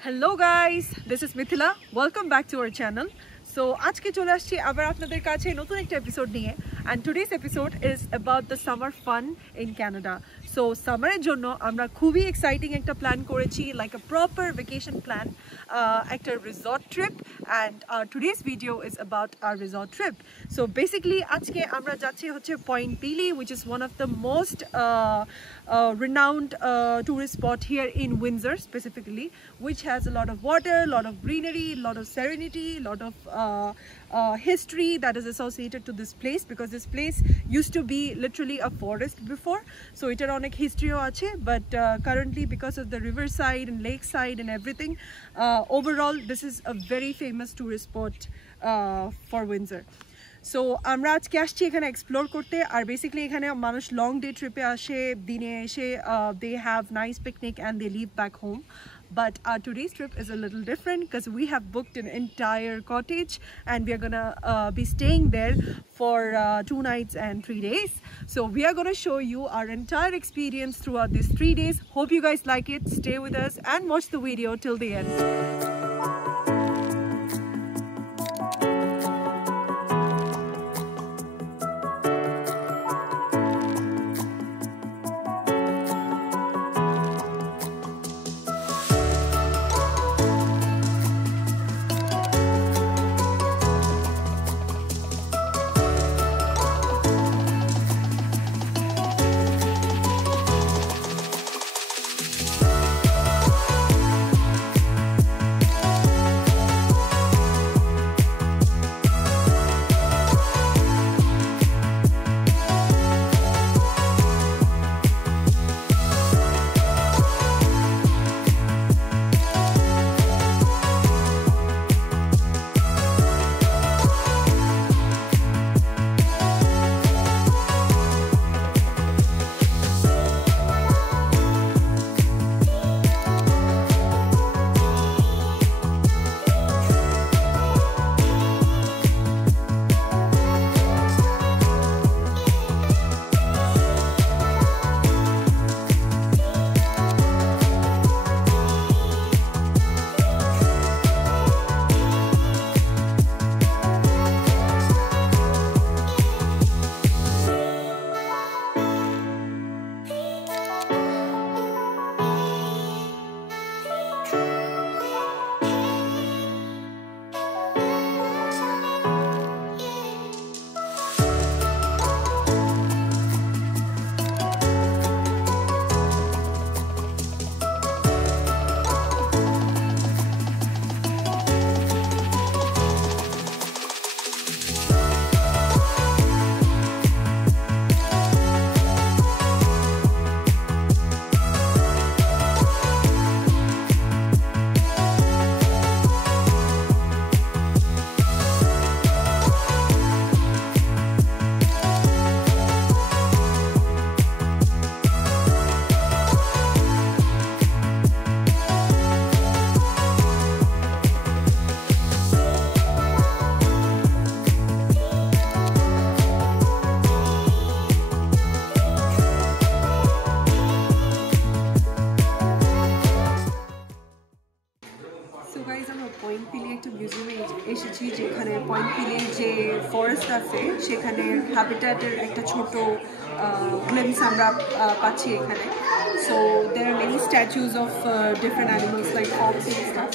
Hello guys, this is Mithila. Welcome back to our channel. So আজকে চলে আসছি আবার আপনাদের কাছে নতুন একটা এপিসোড নিয়ে and today's episode is about the summer fun in Canada. So সামারের জন্য আমরা খুবই এক্সাইটিং একটা প্ল্যান করেছি, like a proper vacation plan, একটা resort trip, and today's video is about our resort trip. So basically আজকে আমরা যাচ্ছি হচ্ছে Point Pelee, which is one of the most renowned tourist spot here in Windsor specifically, which has a lot of water, a lot of greenery, a lot of serenity, a lot of history that is associated to this place, because this place used to be literally a forest before, so etar onek history o ache, but currently because of the riverside and lakeside and everything, overall this is a very famous tourist spot for Windsor. So আমরা আজকে আসছি এখানে এক্সপ্লোর করতে, আর বেসিক্যালি এখানে মানুষ long day ট্রিপে আসে, দিনে এসে they have nice picnic and they leave back home. But our today's trip is a little different because we have booked an entire cottage and we are gonna be staying there for 2 nights and 3 days. So we are gonna show you our entire experience throughout these 3 days. Hope you guys like it. Stay with us and watch the video till the end. Point Pelee একটা মিউজিয়ামে এসেছি, যেখানে পয়েন্ট পিলি যে ফরেস্ট আছে সেখানে হ্যাবিটেটের একটা ছোট গ্লিমস আমরা পাচ্ছি এখানে। So there are many statues of different animals like fox and stuff.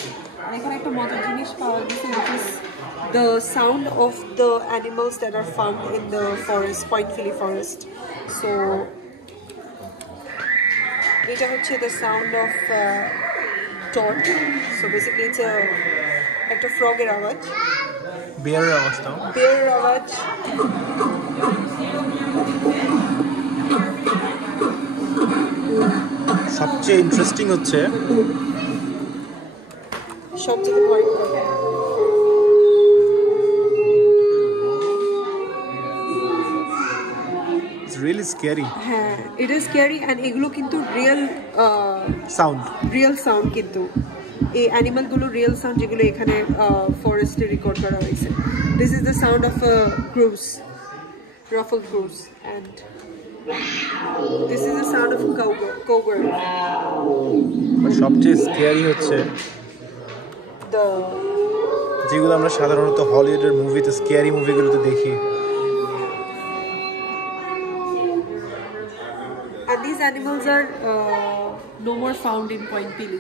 আর এখানে একটা মজার জিনিস পাওয়া গেছে, which is the sound of the animals that are found in the forest, Point Pelee forest. So এটা হচ্ছে the sound of torn. So basically it's একটা ফ্রগের আওয়াজ, বেয়ারের আওয়াজ দাও, বেয়ারের আওয়াজ। সবচেয়ে ইন্টারেস্টিং হচ্ছে সবচেয়ে ভয়ঙ্কর, ইটস রিয়েলি স্ক্যারি। হ্যাঁ, ইট ইজ স্ক্যারি, অ্যান্ড এগুলো কিন্তু রিয়েল সাউন্ড, কিন্তু এই অ্যানিমালগুলো রিয়েল সাউন্ড যেগুলো এখানে ফরেস্টে রেকর্ড করা হয়েছে। This is the sound of a grouse, ruffled grouse, and this is the sound of cowbird. সবচেয়ে স্ক্যারি হচ্ছে the যেগুলো আমরা সাধারণত হলিউডের মুভিতে স্ক্যারি মুভিগুলোতে দেখি। And these animals are no more found in Point Pili.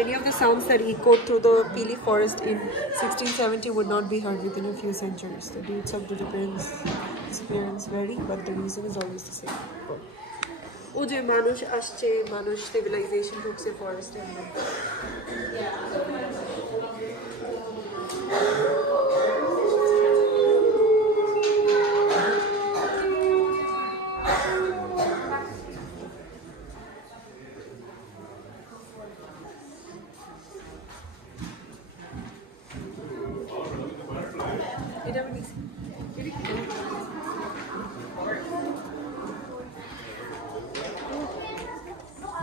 Many of the sounds that echoed through the Pili forest in 1670 would not be heard within a few centuries. The dates of the disappearance vary, but the reason is always the same. Oh, je manush asche, manush civilization ঢুকছে forest এর মধ্যে।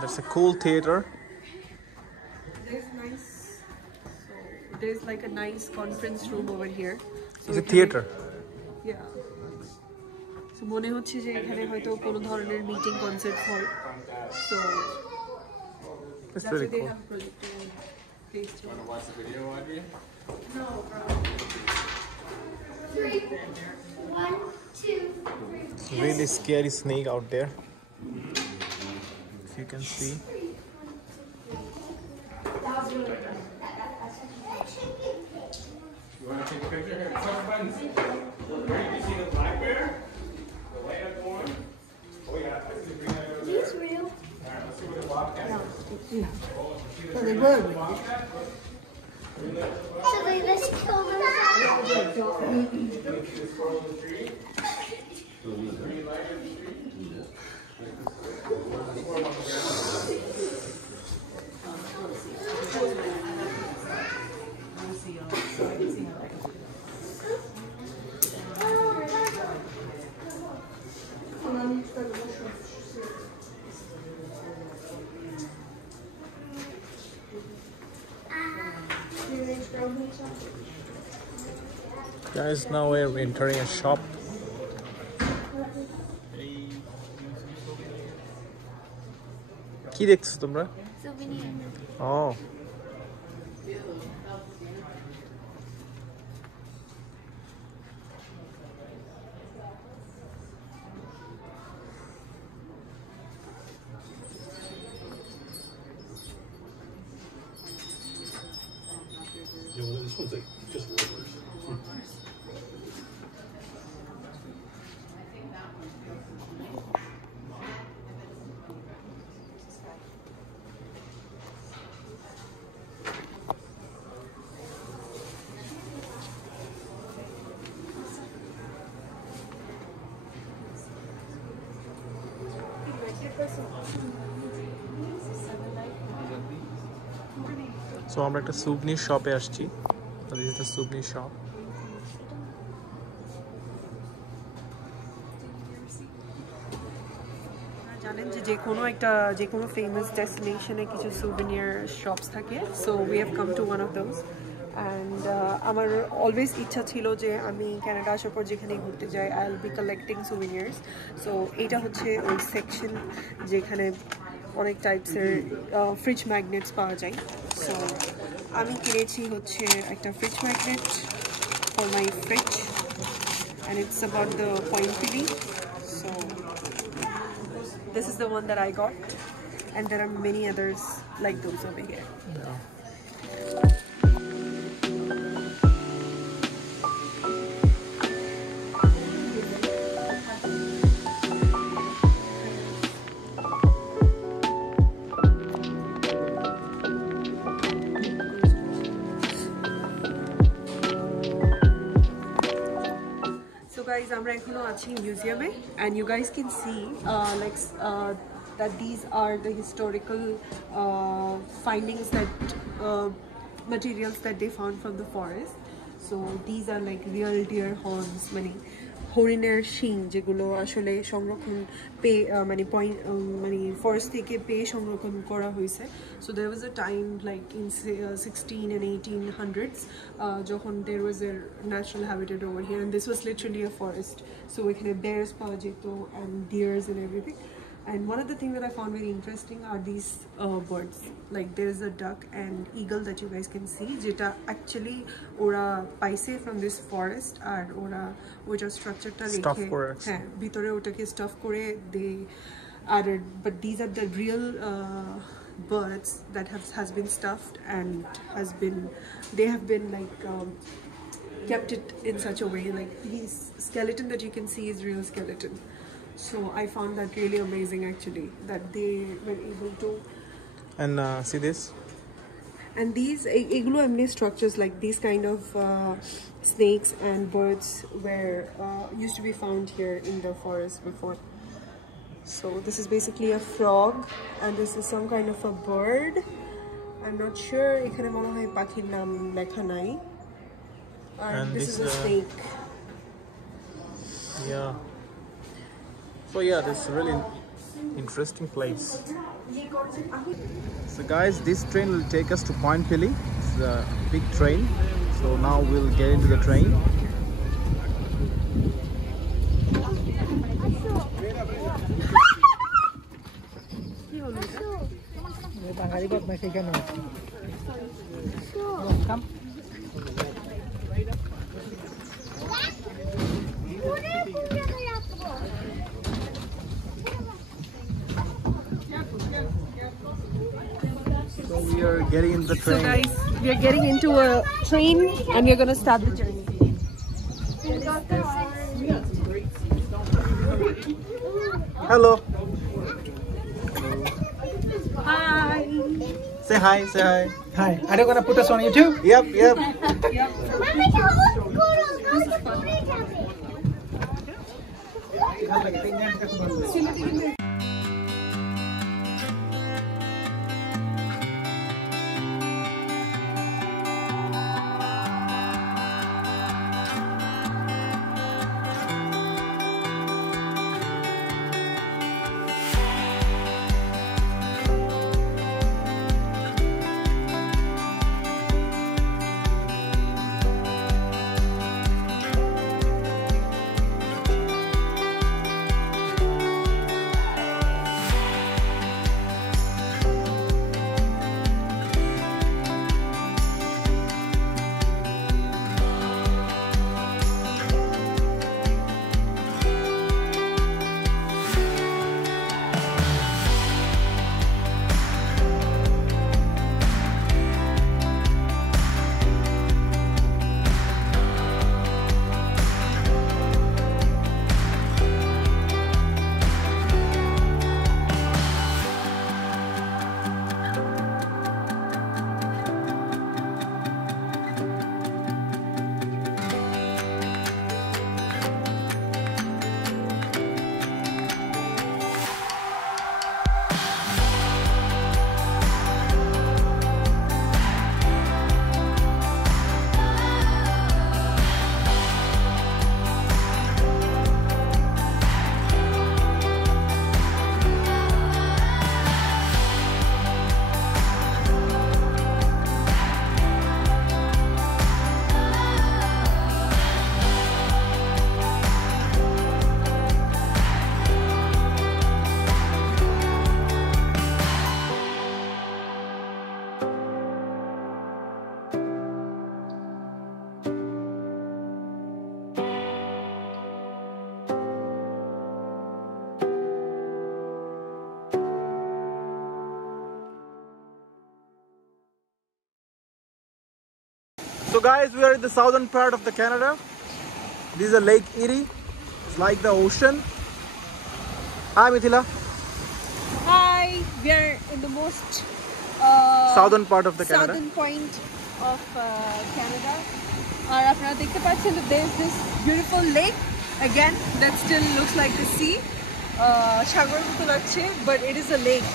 That's a cool theater. There's like a nice conference room over here. So it's a theater. Yeah. So মনে হচ্ছে যে এখানে হয়তো কোনো ধরনের মিটিং কনসার্ট হয়। So that's very cool. You want to watch the video, Audrey? No, bro. 3, 1, 2. Really scary snake out there. If you can see. You want to take a picture? Here, push buttons. Ready? You see the black bear? The light up one? Oh yeah, I see the green light over there. Is this real? Alright, let's see what the bobcat is. So they just killed them. Guys, now we're entering a shop. কি দেখছো তোমরা? Souvenir. Oh. Yeah, well, this one's like just rubbers. So আমরা একটা souvenir shop এ আসছি. This is the souvenir shop. জানেন যে কোনো famous ডেস্টিনেশনে কিছু সুভিনিয়ার শপস থাকে। So we have come to one of those and আমার অলওয়েজ ইচ্ছা ছিল যে আমি ক্যানাডা আসার পর যেখানে ঘুরতে যাই I will be collecting souvenirs. So এইটা হচ্ছে ওই সেকশন যেখানে অনেক টাইপসের ফ্রিজ ম্যাগনেটস পাওয়া যায়। সো আমি কিনেছি হচ্ছে একটা fridge magnet for my fridge and it's about the Point Pelee. So this is the one that I got, and there are many others like those over here. Yeah. Guys, আমরা এখনো আছি মিউজিয়ামে and you guys can see that these are the historical findings that materials that they found from the forest. So these are like real deer horns, মানে হরিণের শিং যেগুলো আসলে সংরক্ষণ মানে ফরেস্ট থেকে পেয়ে সংরক্ষণ করা হয়েছে। So there was a time like in 16 and 1800s যখন there was a natural habitat over here and this was literally a forest. So এখানে bears পাওয়া যেত and deers and everything. And one of the things that I found very interesting are these birds. Like there is a duck and eagle that you guys can see, jeta actually ora paise from this forest, আর ওরা ওইটার স্ট্রাকচারটা রেখে হ্যাঁ ভিতরে ওটাকে স্টাফ করে they added, but these are the real birds that has been stuffed and they have been like kept it in such a way, like this skeleton that you can see is real skeleton. So I found that really amazing actually, that they were able to. And see this, and these igloo emily structures, like these kind of snakes and birds were used to be found here in the forest before. So this is basically a frog and this is some kind of a bird. I'm not sure, ekhane mone hoy pakhir naam lekha nai. And this is a snake. Yeah. So yeah, this is really interesting place. So guys, this train will take us to Point Pili. It's a big train. So now we'll get into the train. So we are getting into the train. So guys, we are getting into a train and we are going to start the journey. Hello. Hi. Say hi. Say hi. Hi, are you gonna put us on YouTube? Yep. Yep. Mommy, go to cafe. So guys, we are in the southern part of the Canada. This is a Lake Erie. It's like the ocean. Hi Mithila. Hi, we are in the most Southern part of the Canada. southern point of Canada. আর আপনারা দেখতে পাচ্ছেন that there is this beautiful lake again that still looks like the sea. সাগরের মতো লাগছে, but it is a lake.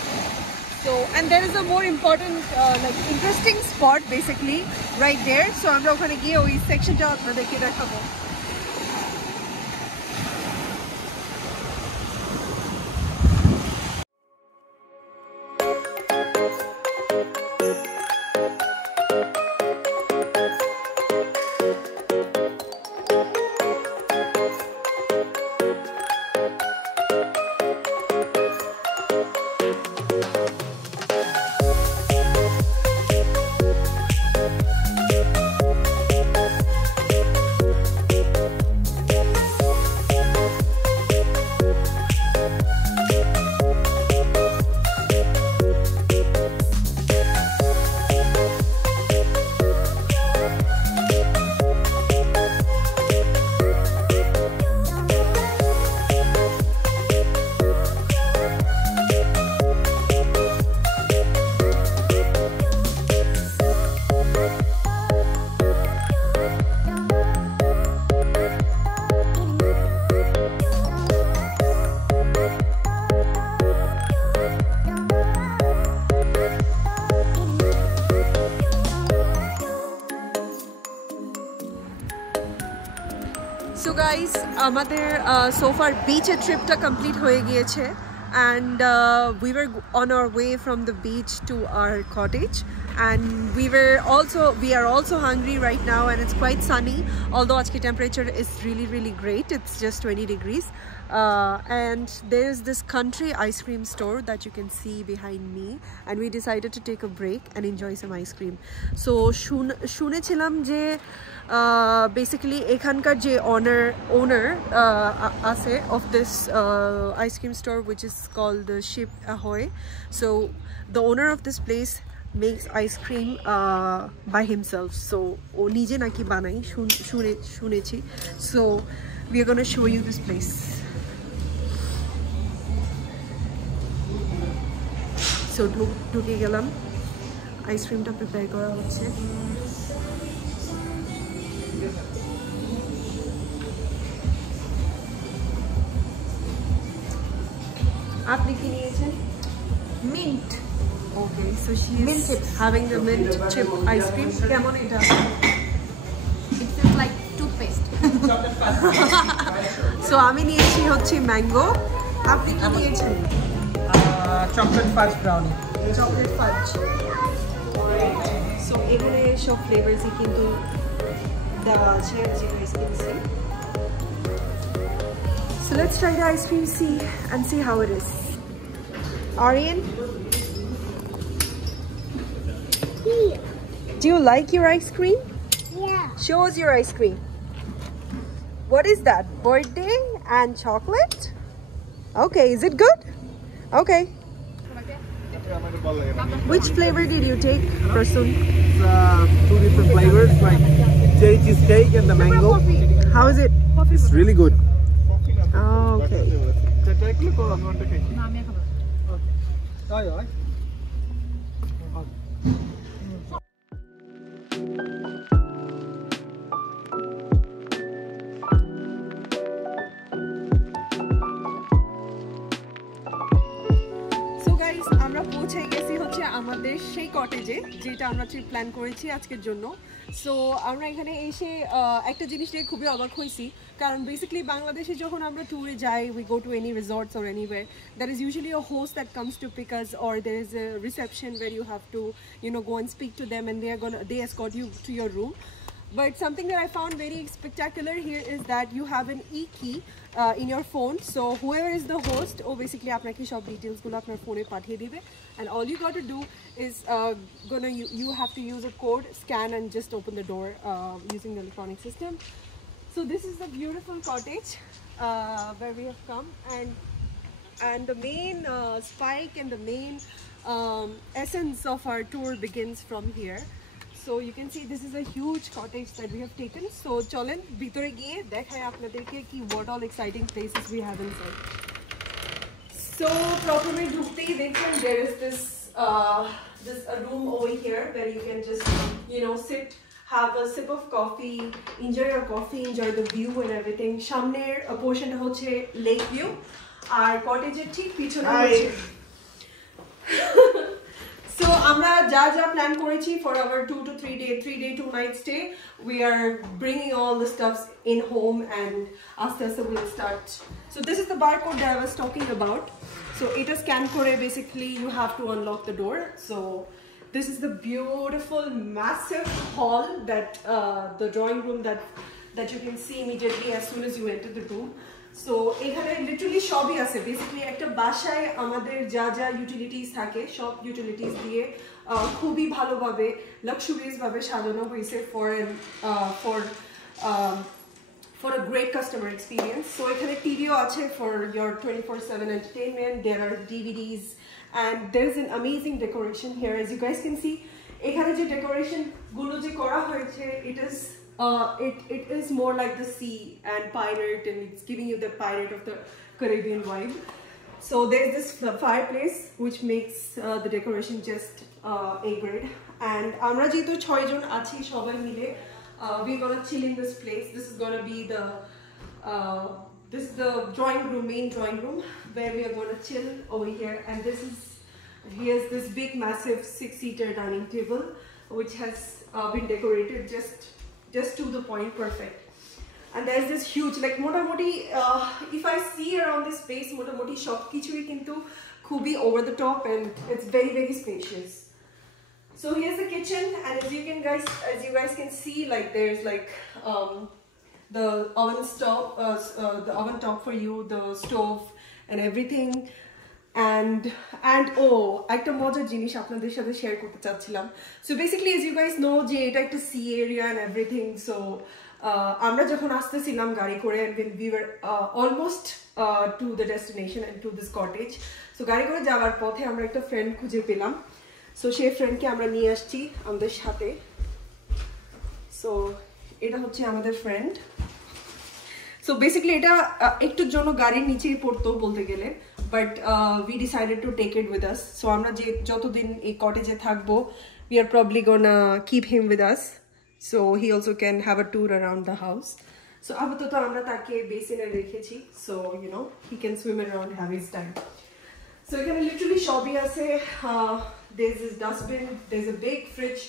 So, and there is a more important, like interesting spot basically right there. So আমরা ওখানে গিয়ে ওই সেকশনটা আপনাদেরকে দেখাবো. guys, আমাদের so far beach tripটা complete হয়ে গিয়েছে, and we were on our way from the beach to our cottage, and we are also hungry right now, and it's quite sunny, although aajke temperature is really great. It's just 20 degrees, and there's this country ice cream store that you can see behind me, and we decided to take a break and enjoy some ice cream. So শুনেছিলাম যে basically ekhankar je owner ase of this ice cream store, which is called the Ship Ahoy. So the owner of this place makes ice cream by himself, so o nije naki banai শুনেছি. So we are going to show you this place. So ঢুকে গেলাম, আইসক্রিমটা প্রিপেয়ার করা হচ্ছে. আপনি কি নিয়েছেন? Mint. Okay, so she Mint is chips. having the mint chip ice cream. কেমন এটা? It feels like toothpaste. So আমি নিয়েছি হচ্ছে ম্যাঙ্গো. আপনি কি নিয়েছেন? Chocolate fudge brownie. চকলেট ফাজ. So এখানে সব ফ্লেভারসই কিন্তু দেওয়া আছে, as you guys can see. So let's try the ice cream and see how it is. Aryan, do you like your ice cream? Yeah. Show us your ice cream. What is that? Birthday and chocolate? Okay, is it good? Okay. Which flavor did you take, Prasun? Two different flavors, like cherry cheesecake and the mango. How is it? It's really good. Oh, okay. আমরা পৌঁছে গেছি হচ্ছে আমাদের সেই কটেজে যেটা আমরা trip plan করেছি আজকের জন্য. সো আমরা এখানে এসে একটা জিনিস নিয়ে খুবই অবাক হয়েছি, কারণ বেসিক্যালি বাংলাদেশে যখন আমরা ট্যুরে যাই, we go to any resorts or anywhere, there is usually a host that comes to pick us, or there is a reception where you have to go and speak to them, and they escort you to your room. But something that I found very spectacular here is that you have an e-key in your phone. So whoever is the host, basically আপনাকে সব details গুলো আপনার ফোনে পাঠিয়ে দিবে, and all you got to do is you have to use a code, scan, and just open the door using the electronic system. So this is the beautiful cottage where we have come, and the main spike and the main essence of our tour begins from here. So you can see this is a huge cottage that we have taken. So cholen bhitore giye dekhai apnaderke ki what all exciting places we have inside. So properly dhukteyi dekhchen there is this a room over here where you can just sit, have a sip of coffee, enjoy your coffee, enjoy the view and everything. Shamner portion ta hocche lake view, ar cottage er thik pichone hocche So আমরা যা plan করেছি for our 2 to 3 day 2 night stay, we are bringing all the stuffs in home, and aste we'll start. So this is the barcode that I was talking about. So it is scan kore, basically you have to unlock the door. So this is the beautiful massive hall that the drawing room that you can see immediately as soon as you enter the room. So এখানে লিটারালি সবই আছে, বেসিক্যালি একটা বাসায় আমাদের যা যা ইউটিলিটিস থাকে সব ইউটিলিটিস দিয়ে খুবই ভালোভাবে লাক্সারিয়াস ভাবে সাজানো হয়েছে for a great customer experience. So এখানে টিভিও আছে for your 24/7 entertainment. There are DVDs, and there's an amazing decoration here, as you guys can see. এখানে যে ডেকোরেশন গুলো যে করা হয়েছে, it is more like the sea and pirate, and it's giving you the pirate of the Caribbean vibe. So there's this fireplace which makes the decoration just A grade. And amra jehetu 6 jon achi shobai mile we're gonna chill in this place. This is gonna be the drawing room, main drawing room, where we are gonna chill over here. And here's this big massive 6-seater dining table which has been decorated just to the point, perfect. and there's this huge like motamoti if I see around this space motamoti shop kichui kintu khubi over the top and it's very very spacious. So here's the kitchen, and as you guys can see, like there's like the oven top for you, the stove and everything. And oh, একটা মজার জিনিস আপনাদের সাথে শেয়ার করতে চাচ্ছিলাম. So basically as you guys know যে এটা একটা sea area and everything, so আমরা যখন আসতেছিলাম গাড়ি করে and when we were almost to the destination and to this cottage, so গাড়ি করে যাওয়ার পথে আমরা একটা ফ্রেন্ড খুঁজে পেলাম. So সেই ফ্রেন্ডকে আমরা নিয়ে আসছি আমাদের সাথে. So এটা হচ্ছে আমাদের ফ্রেন্ড. So basically এটা একটুর জন্য গাড়ির নিচেই পড়তো বলতে গেলে, but we decided to take it with us. So আমরা যে যতদিন এই কটেজে থাকবো, we are probably gonna keep him with us, so he also can have a tour around the house. So আপাতত আমরা তাকে বেসিনে রেখেছি, so you know he can swim around, have his time. So এখানে literally সবই আছে. There's this dustbin, there's a big fridge,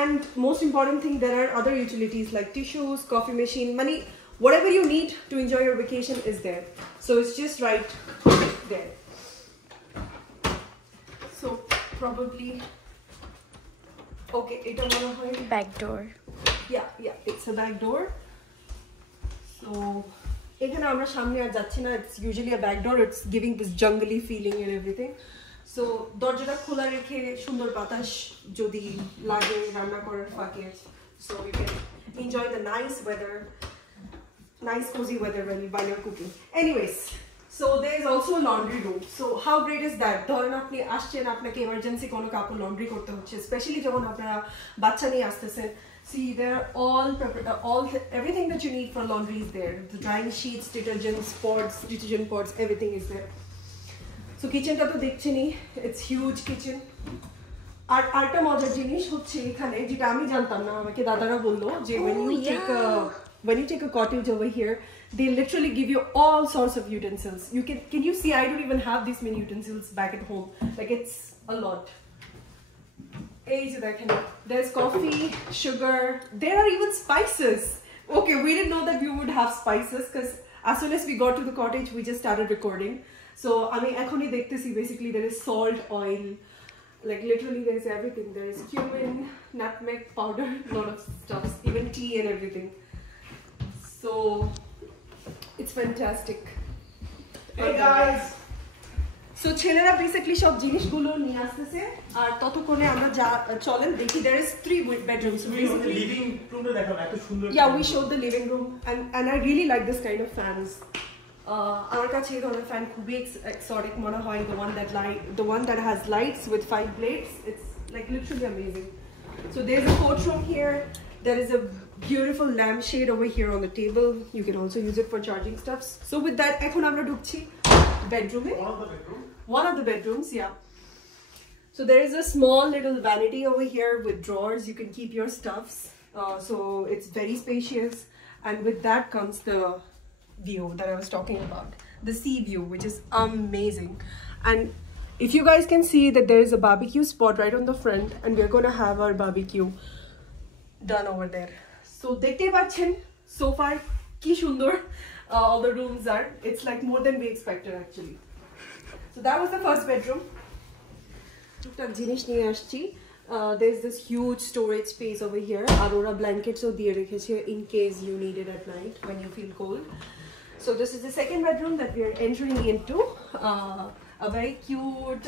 and most important thing, there are other utilities like tissues, coffee machine, money. Whatever you need to enjoy your vacation is there. So it's just right there. So probably okay, এটা মনে হয় Back door. Yeah, it's a back door. So এখানে আমরা সামনে আর যাচ্ছি না. It's usually a back door. It's giving this jungly feeling and everything. So দরজাটা খোলা রেখে সুন্দর বাতাস যদি লাগে রান্না করার ফাঁকে, so you can enjoy the nice weather. Nice cozy weather while you're cooking. Anyways, so there is also a laundry room. So how great is that? ধরেন আপনি আসছেন, আপনাকে emergency কোনো কাপড় laundry করতে হচ্ছে, especially যখন আপনারা বাচ্চা নিয়ে আসতেছেন. See, there are everything that you need for laundry is there. The drying sheets, detergent pods, everything is there. So kitchenটা তো দেখছেনই, it's huge kitchen. আর আরেকটা মজার জিনিস হচ্ছে এখানে যেটা আমি জানতাম না, আমাকে দাদারা বললো যে when you take a cottage over here, they literally give you all sorts of utensils. Can you see, I don't even have these many utensils back at home. Like it's a lot. There's coffee, sugar, there are even spices. Okay, we didn't know that we would have spices because as soon as we got to the cottage, we just started recording. So I mean, ekhoni dekhte basically there is salt, oil, like literally there is everything. There is cumin, nutmeg powder, a lot of stuff, even tea and everything. So it's fantastic. Hey guys. So ছেলেরা basically সব জিনিসগুলো নিয়ে আসতেছে আর ততক্ষণে আমরা চলেন দেখি. There is 3 bedrooms. So basically living room টা দেখাও এত সুন্দর. Yeah, we showed the living room and I really like this kind of fans. আমার কাছে এই ধরনের ফ্যান খুবই exotic মনে হয়. The one that has lights with 5 blades. It's like literally amazing. So there's a courtroom here. There is a beautiful lampshade over here on the table. You can also use it for charging stuffs. So with that, এখন আমরা ঢুকছি bedroom. One of the bedrooms, yeah. So there is a small little vanity over here with drawers. You can keep your stuffs. So it's very spacious, and with that comes the view that I was talking about, the sea view, which is amazing. And if you guys can see that there is a barbecue spot right on the front, and we're going to have our barbecue done over there. So দেখতে পাচ্ছেন so far কি সুন্দর all the rooms are. It's like more than we expected actually. So that was the first bedroom. টুকটাক জিনিস নিয়ে আসছি. There's this huge storage space over here. আর ওরা blankets ও দিয়ে রেখেছে in case you need it at night when you feel cold. So this is the second bedroom that we are entering into. A very cute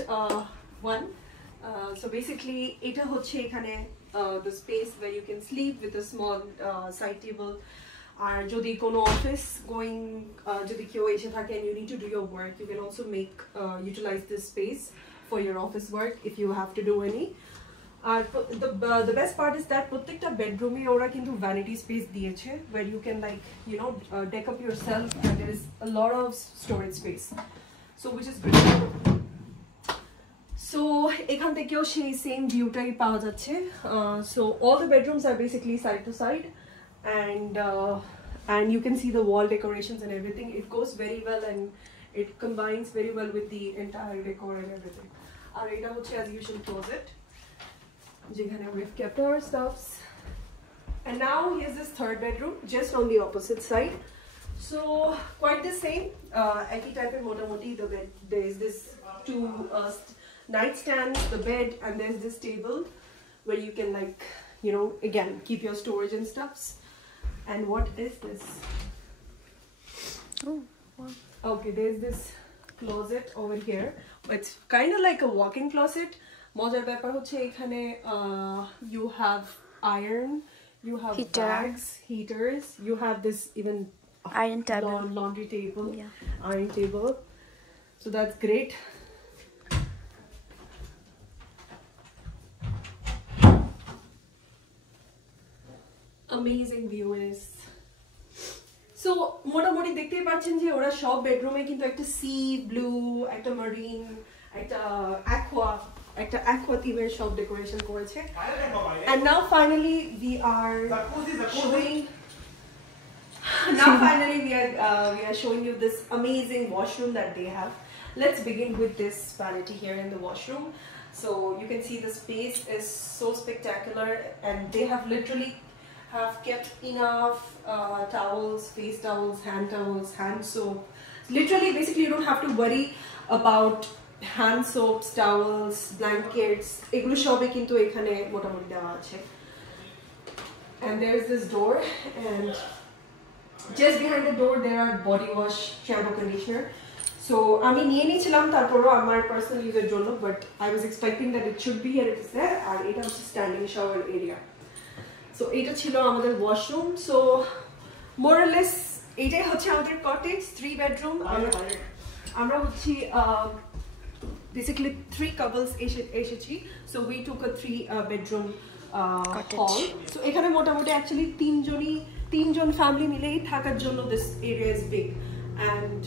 one. So basically এটা হচ্ছে এখানে the space where you can sleep with a small side table. আর যদি কোনো office going যদি কেউ এসে থাকে and you need to do your work, you can also utilize this space for your office work if you have to do any. R the best part is that প্রত্যেকটা বেডরুমে ওরা কিন্তু vanity space দিয়েছে where you can like you know deck up yourself, and there is a lot of storage space, so which is great. So এখান থেকেও সেই সেম ভিউটাই পাওয়া যাচ্ছে. So all the bedrooms are basically side to side, and you can see the wall decorations and everything. It goes very well and it combines very well with the entire decor and everything. আর এটা হচ্ছে as usual closet যেখানে we've kept our stuffs. And now here's this third bedroom, just on the opposite side. So quite the same. Any type of motamoti, the bed. There is this two nightstands, the bed, and there's this table where you can, like, you know, again keep your storage and stuffs. And what is this? Oh, wow. Okay, there's this closet over here. It's kind of like a walk-in closet. Mojar ব্যাপার হচ্ছে এখানে you have iron, you have Heater. bags, heaters, you have this even Iron table. laundry table, Yeah. iron table. So that's great. Amazing view is. So মোটামুটি দেখতেই পাচ্ছেন যে ওরা সব বেডরুমে কিন্তু একটা সি ব্লু, একটা মারিন, একটা aqua থিমের সব ডেকোরেশন করেছে। And now finally we are showing you this amazing washroom that they have. Let's begin with this vanity here in the washroom. So you can see the space is so spectacular, and they have literally kept enough towels, face towels, hand soap. Literally, basically, you don't have to worry about hand soaps, towels, blankets. Eglo shobe kintu ekhane motamoti dewa ache. And there's this door, and just behind the door there are body wash, shampoo, conditioner. So আমি নিয়ে নিয়েছিলাম তারপরও আমার পার্সোনাল ইউজের জন্য, but I was expecting that it should be, and it is there. আর এটা হচ্ছে standing shower area. So এটা ছিল আমাদের washroom. So more or less এটাই হচ্ছে আমাদের কটেজ, 3 bedroom। আমরা হচ্ছে basically 3 couples এসেছি। So we took a 3 bedroom hall. So এখানে মোটামুটি actually তিনজন ফ্যামিলি মিলেই থাকার জন্য this area is big. And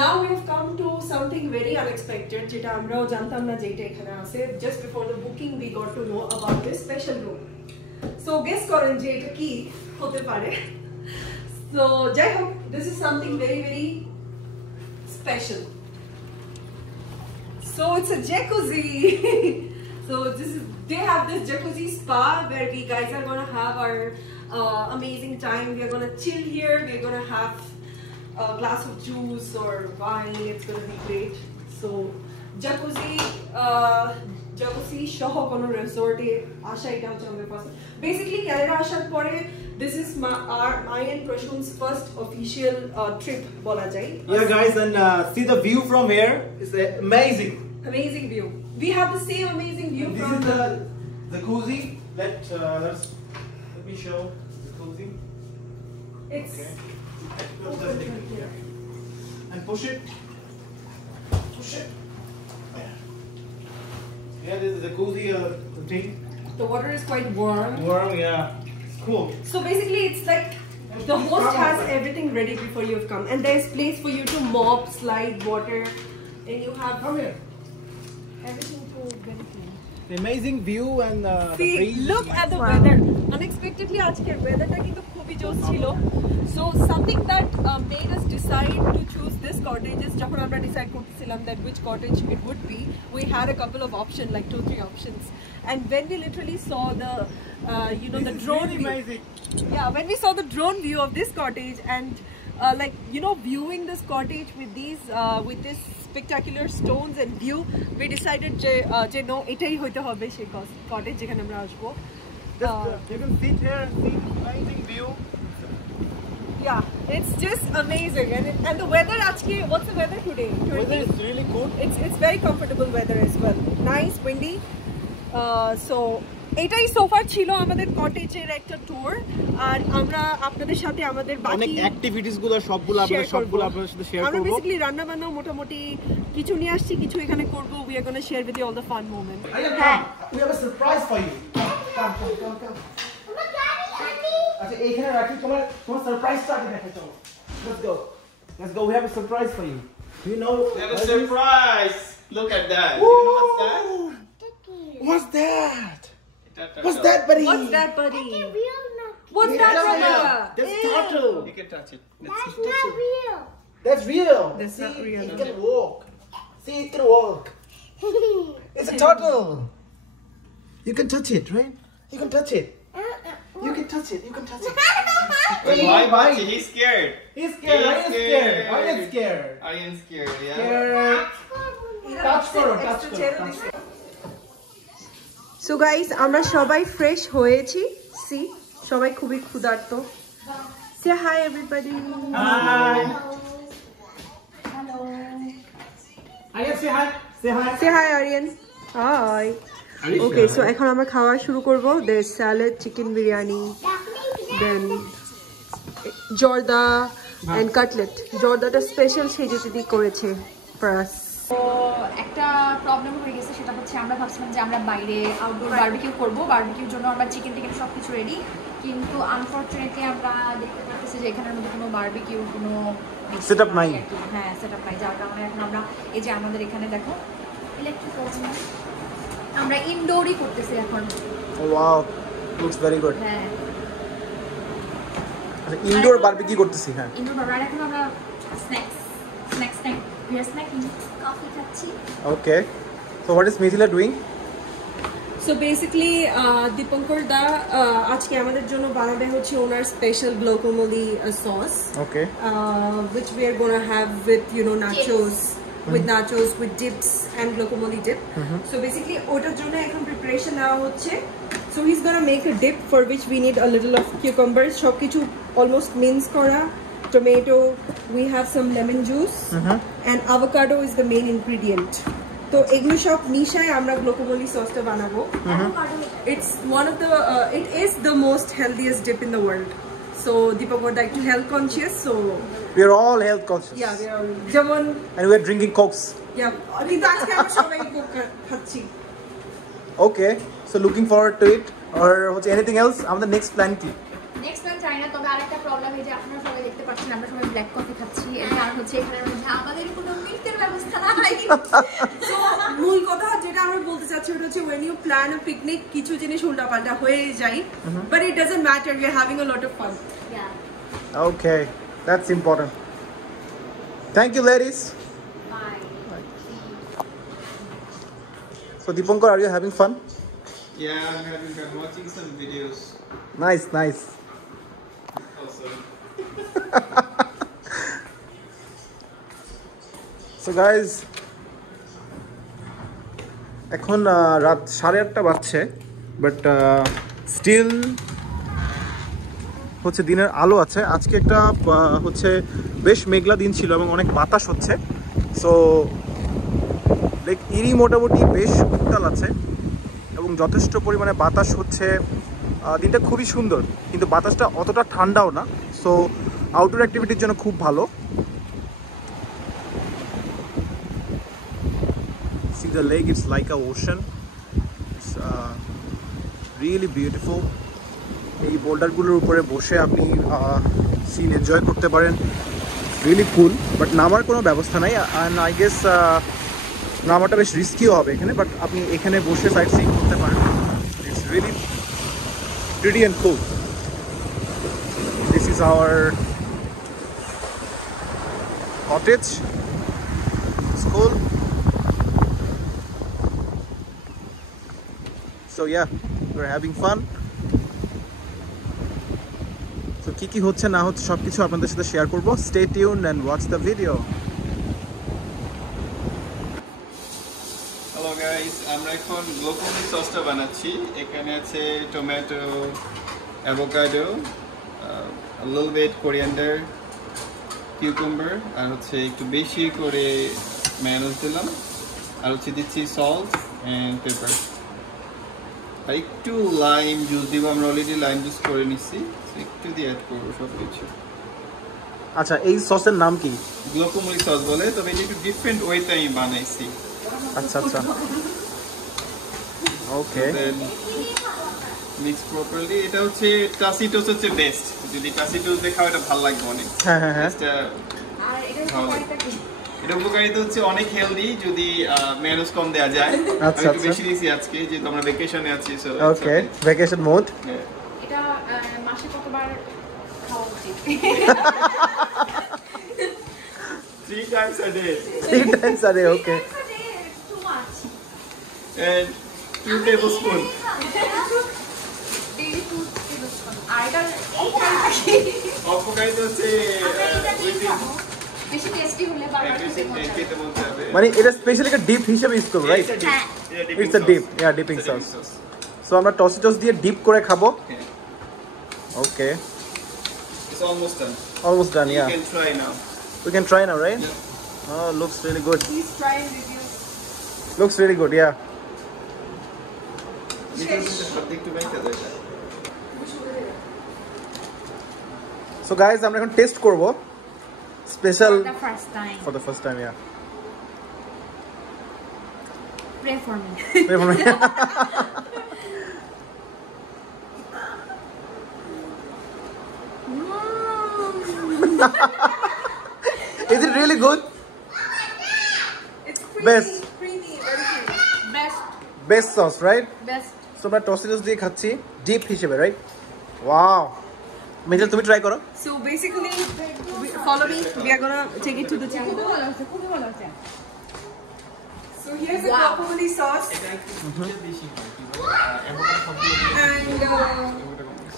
now we have come to something very unexpected যেটা আমরাও জানতাম না যে এটা এখানে আছে। Just before the booking we got to know about this special room. So guess করেন যে এটা কি হতে পারে। So যাই হোক, this is something very very special. So it's a jacuzzi. So they have this jacuzzi spa where we guys are gonna have our amazing time. We are gonna chill here. We are gonna have a glass of juice or wine. It's gonna be great. So jacuzzi shoho kono resort e asha eta hocche amader first. Basically Canada ashar pore this is my and Prashun's first official trip bola jay. Yeah guys, and see the view from here is amazing. Amazing view. We have the same amazing view And from this is the jacuzzi. Let me show the jacuzzi. it's Okay. And push it. Yeah, this is the jacuzzi thing. the water is quite warm. Warm, yeah. It's cool. So basically it's like the host has everything ready before you've come, and there's place for you to mop, slide water, and you have Come here. everything to benefit. The amazing view and the See, breeze. look at the weather. Unexpectedly আজকের weatherটা কিন্তু খুবই জোস ছিল। So something that made us decide to choose this cottage is যখন আমরা decide করতেছিলাম that which cottage it would be, we had a couple of options, like 2-3 options. And when we literally saw the the drone really view, amazing. yeah, when we saw the drone view of this cottage and viewing this cottage with this spectacular stones and view, we decided যে no, এটাই হইতে হবে সেই cottage যেখানে আমরা আসবো। You can sit here and see amazing view. Yeah, it's just amazing, and the weather actually, what's the weather today? Weather is really good. It's very comfortable weather as well. Nice, windy. So এটাই সোফার ছিল আমাদের কটেজের একটা ট্যুর, আর আমরা আপনাদের সাথে আমাদের অনেক বাকি অ্যাক্টিভিটিস গুলো সবগুলো আপনাদের সাথে শেয়ার করব। আমরা বেসিক্যালি রান্না বান্না মোটামুটি কিছু নিয়ে আসছি, কিছু এখানে করব। We are going to share with you all the fun moments. We have a surprise for you. Come. আচ্ছা এইখানে রাখি, তোমার সারপ্রাইজটা আগে দেখাই চলো। Let's go. We have a surprise for you. Do you know? We have a surprise. Look at that. You know what's that? What's that? What's that, buddy? What's that, buddy? Real nut. What's that, brother? That's turtle. You can touch it. That's not real. That's real. That's not real. It can walk. See, it can walk. It's a turtle. You can touch it, right? You can touch it. You can touch it. You can touch it. Why, Bachi? He's scared. He's scared. He's I am scared. I am scared. I am scared, yeah. Scared. Touch করো, touch করো, touch করো. So guys আমরা সবাই fresh হয়েছি see সবাই খুবই ক্ষুধার্ত say hi everybody Hi. Aryan, say hi. Say hi. Say hi Aryan hi okay so এখন আমরা খাওয়া শুরু করব there salad chicken biryani then zarda and cutlet জর্দাটা স্পেশাল সেই যেটি করেছে ফর আস তো একটা প্রবলেম হয়ে গেছে, সেটা হচ্ছে আমরা ভাবছিলাম যে আমরা বাইরে আউটডোর বারবিকিউ করবো, বারবিকিউর জন্য আমরা চিকেন টিকেন সব কিছু রেডি, কিন্তু আনফর্চুনেটলি আমরা দেখতে পাচ্ছি যে এখানের মধ্যে কোনো বারবিকিউ কোনো Setup নাই। হ্যাঁ সেটআপ নাই, যার কারণে এখন আমরা এই যে আমাদের এখানে দেখো ইলেকট্রিক আমরা ইনডোরই করতেছি এখন। Oh, wow. Looks very good. হ্যাঁ ইনডোর বারবিকিউ করতেছি হ্যাঁ ইনডোর বারবিকিউ, এখন আমরা snacks time we are snacking coffee খাচ্ছি। Okay. So what is Mithila doing? So basically Dipankar দা আজকে আমাদের জন্য বানাবে হচ্ছে ওনার special guacamole sauce Okay. which we are gonna have with nachos with nachos with dips and guacamole dip. So basically ওটার জন্য এখন প্রিপারেশন নেওয়া হচ্ছে। So he's gonna make a dip for which we need a little of cucumbers, সবকিছু almost mince করা, tomato, we have some lemon juice and avocado is the main ingredient. তো এগুলো সব মিশায় আমরা guacamole সসটা বানাবো। It's one of the it is the most healthiest dip in the world. So Deepak would like to health conscious, so We are all health conscious. yeah, we are যেমন And we are drinking cokes. yeah, কিন্তু আজকে আমরা সবাই কোক খাচ্ছি। Okay. So looking forward to it. Or what's anything else? আমাদের next plan কি? Next time চাই না, তবে আরেকটা প্রবলেম এই যে আপনারা সবাই দেখতে পাচ্ছেন আমরা সবাই ব্ল্যাক কফি খাচ্ছি, এর কারণ হচ্ছে এখানের মধ্যে আমাদের কোনো মিল্কের ব্যবস্থা নাই। So মূল কথা যেটা আমরা বলতে চাচ্ছি ওটা হচ্ছে when you plan a picnic কিছু জিনিস উল্টাপাল্টা হয়ে যায়, but it doesn't matter, we are having a lot of fun. Yeah. Okay. That's important. Thank you, ladies. Bye. So Deepankar, are you having fun? Yeah, I'm watching some videos Nice, nice. also. So guys, এখন রাত 8:30 বাজছে, but still হচ্ছে দিনের আলো আছে। আজকে একটা হচ্ছে বেশ মেঘলা দিন ছিল এবং অনেক বাতাস হচ্ছে। সো লেক ইরি মোটামুটি বেশ উত্তাল আছে এবং যথেষ্ট পরিমাণে বাতাস হচ্ছে। দিনটা খুবই সুন্দর, কিন্তু বাতাসটা অতটা ঠান্ডাও না। সো আউটডোর অ্যাক্টিভিটির জন্য খুব ভালো। See the lake, it's like a ocean. It's really beautiful. এই বোল্ডারগুলোর উপরে বসে আপনি সিন এনজয় করতে পারেন, রিয়েলি কুল। বাট নামার কোনো ব্যবস্থা নাই, অ্যান্ড আই গেস নামাটা বেশ রিস্কিও হবে এখানে, বাট আপনি এখানে বসে সাইট সিন করতে পারেন। It's really pretty and cool. This is our cottage school. So yeah, we're having fun. So কি হচ্ছে না হচ্ছে সবকিছু আপনাদের সাথে শেয়ার করব। Stay tuned and watch the video. Hello guys, আমরা এখন guacamole সসটা বানাচ্ছি। এখানে আছে tomato, avocado, a little bit coriander, cucumber, আর হচ্ছে একটু বেশি করে mayonnaise দিলাম, আর হচ্ছে দিচ্ছি salt and pepper. আর একটু লাইম জুস দিব, আমরা অলরেডি লাইম জুস করে নিচ্ছি, একটু দিয়ে অ্যাড করবো সব কিছু। আচ্ছা, এই সসের নাম কি? guacamole সস বলে, তবে এটা একটু ডিফারেন্ট ওয়েতে আমি বানাইছি। আচ্ছা আচ্ছা, ওকে। দেন মিক্স প্রপারলি। এটা হচ্ছে টাসিটোস হচ্ছে বেস্ট, যদি টাসিটোস দিয়ে খাও এটা ভালো লাগবে অনেক। হ্যাঁ হ্যাঁ হ্যাঁ। আর এটা উপকারিতা কি? এটা উপকারিতা হচ্ছে অনেক হেলদি যদি মেয়োনেজ কম দেওয়া যায়। আমি একটু বেশি দিয়েছি আজকে, যেহেতু আমরা ভ্যাকেশনে আছি। So okay, vacation mode. এটা মাসে কতবার খাওয়া উচিত? 3 times a day 3 times a day, okay. Too much. and 2 tablespoons. Daily 2 tablespoons. নাকি অপকারিতা হচ্ছে বেশি টেস্টি হলে বারবার খেতে বলতে হবে মানে এটা স্পেশালি একটা ডিপ হিসেবে ইউজ করব রাইট হ্যাঁ it's a deep dipping sauce so আমরা টসি টস দিয়ে ডিপ করে খাবো ওকে It's almost done. almost done You can try now. we can try now right oh looks really good Please try and review. looks really good yeah so guys আমরা এখন টেস্ট করব special for the first time yeah pray for me Wait for me. Is it really good? It's creamy, Best. creamy, very creamy. Best sauce, right? best So আমরা টসিটোস দিয়ে খাচ্ছি ডিপ হিসেবে, right? Wow. Mithil তুমি ট্রাই করো। So basically, follow me. We are gonna take it to the table. খুবই ভালো আছে So here's the Wow. guacamole sauce. And